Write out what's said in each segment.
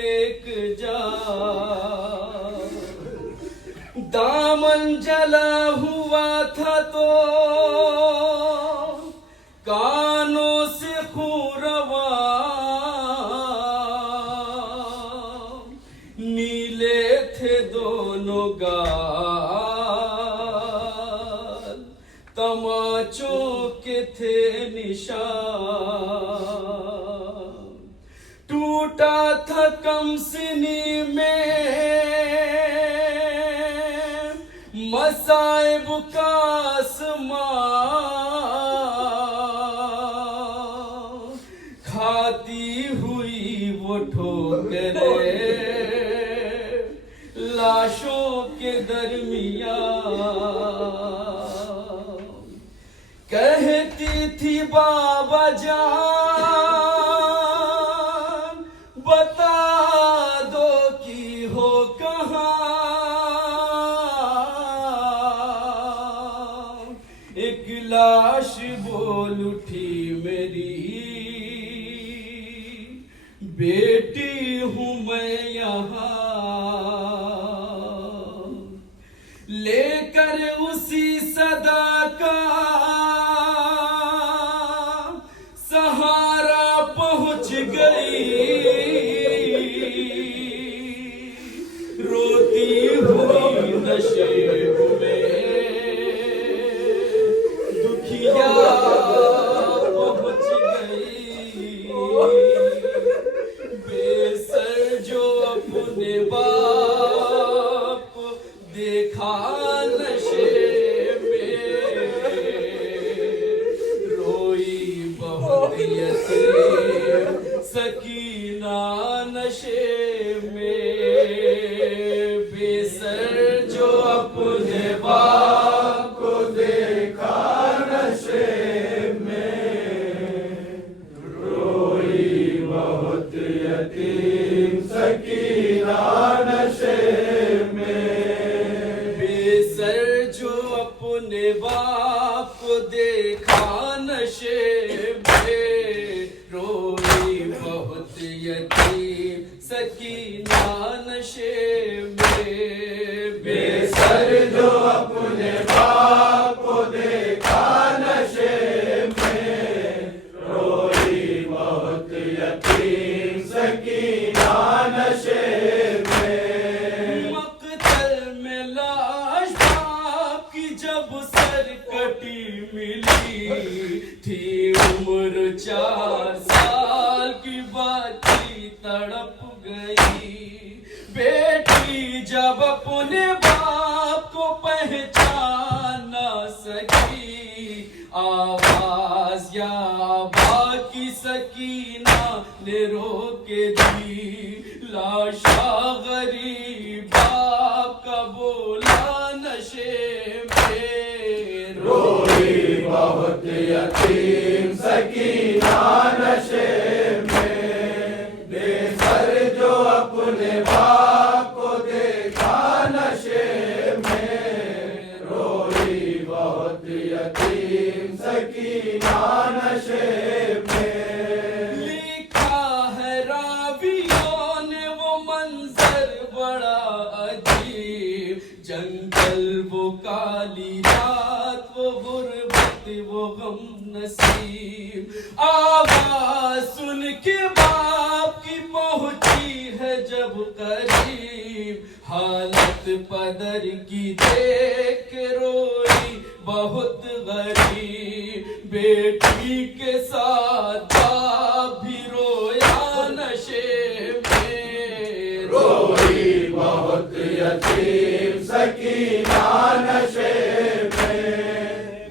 एक जा दामन जला हुआ था तो कानों से खून रवा, नीले थे दोनों गाल, तमाचों के थे निशान। टूटा था कमसिनी में मसाइब का आसमां, खाती हुई वो ठोकरें लाशों के दरमियान। कहती थी बाबा जान बता दो कि हो कहाँ, एक लाश बोल उठी मेरी बेटी हूँ मैं यहाँ। लेकर उसी सदा का सहारा पहुँच गई, रोती हुई नशेब में दुखिया पहुँच गई। बेसर जो अपने बाप देखा नशे में, रोई बहुत यतीम सकीना नशे में। बेसर जो अपने बाप को देखा नशे में, रोई बहुत यतीम सकीना नशे में। बेसर जो अपने बाप को देखा नशे में, रोई बहुत यतीम सकीना नशे में। बेसर जो अपने बाप को देखा नशे में, रोई बहुत यतीम सकीना नशे में। मक्तल में लाश बाप की जब सरकटी मिली थी, उम्र 4 साल की बच्ची तड़प गई। बेटी जब अपने बाप को पहचान न सकी, आवाज या बाकी सकीना ने रोक दी। लाशा गरीब बाप का बोला नशे में, रोई बहुत यतीम सकीना नशे में। बेसर जो अपने बाप को देखा नशे में, रोई बहुत यतीम सकीना नशे में। लिखा है रावियों ने वो मंजर बड़ा अजीब, जंगल वो काली रात वो गुर्बत वो गम नसीब। आवाज सुन के बाप की पहुंची है जब करीब, हालत पदर की देख के रोई बहुत गरीब। बेटी के साथ बाप भी रोया नशे में, रोई बहुत यतीम सकीना नशे में।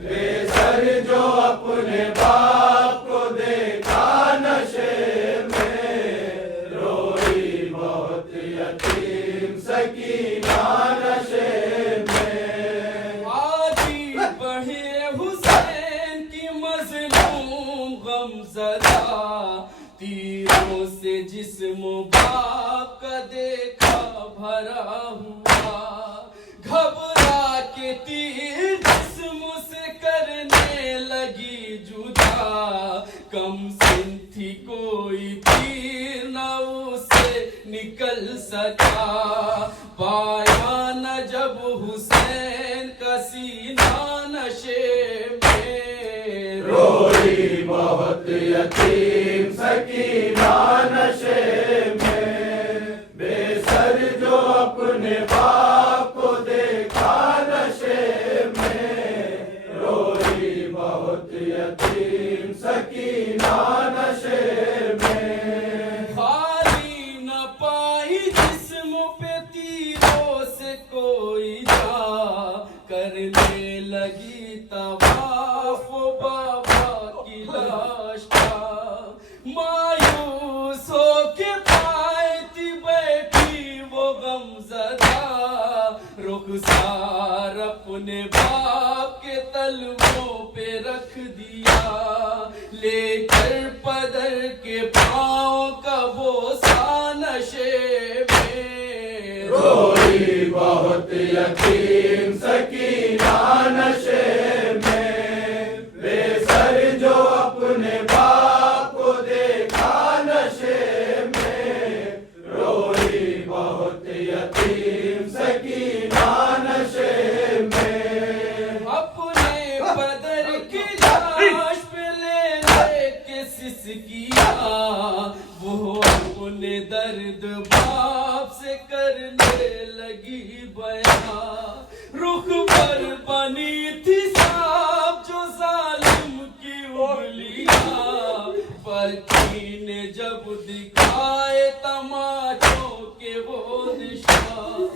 बेसर जो अपने बाप को देखा नशे में, रोई बहुत यतीम सकीना नशे में। आगे बढ़े हुसैन की मजलूम गमज़दा, तीरों से जिस्म बाप का देखा भरा हुआ। घबरा के तीर जिस्म से करने लगी जुदा, कम सिन थी कोई तीर न उसे निकल सका। पाया न जब हुसैन का सीना नशे में, रोई बहुत यतीम सकीना नशे में, बेसर जो अपने बाप को देखा नशे में, रोई बहुत यतीम सकीना नशे में। खाली न पाई जिस्म पे तीरों से कोई जा, करने लगी तवाफ बाबा की लाश का। मायूस होके पाए थी बैठी वो गमज़दा, रुखसार अपने बाप के तलवों पे रख दिया, लेकर पदर के पाँव का बोसा नशे में। रोई बहुत यतीम सकीना नशे में, बेसर जो अपने बाप को देखा नशे में, रोई बहुत यतीम सकीना नशे में। अपने पदर की लाश पे ले के सिसकिया, वो अपने दर्द बाप से करने लगी बयां। रुख पर बनी थी सांप जो जालिम की उंगलियां, पलकी ने जब दिखाए तमाचों के वो निशान,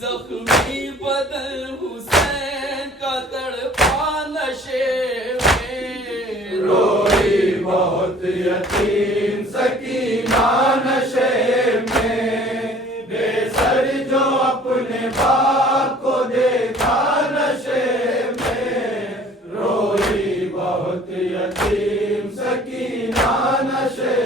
जख्मी बदन हुसैन का तड़पा नशे में। रोई बहुत यतीम सकीना नशे में, बेसर जो अपने बाप को देखा नशे में, रोई बहुत यतीम सकीना नशे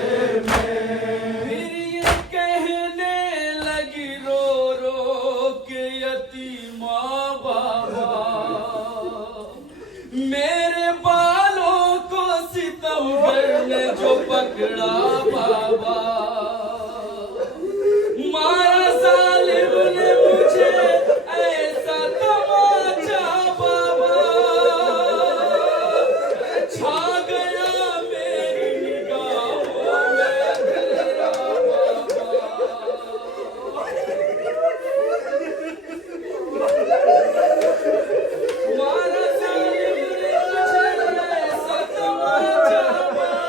में। फिर ये कहने लगी रो रो के यतीमा बाबा, मेरे बालों को सितमगर ने जो पकड़ा बाबा, मारा जालिम ने मुझे ऐसा तमाचा बाबा, छा गया मेरी निगाहों में तेरा बाबा। मारा जालिम ने मुझे ऐसा तमाचा बाबा,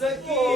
सकी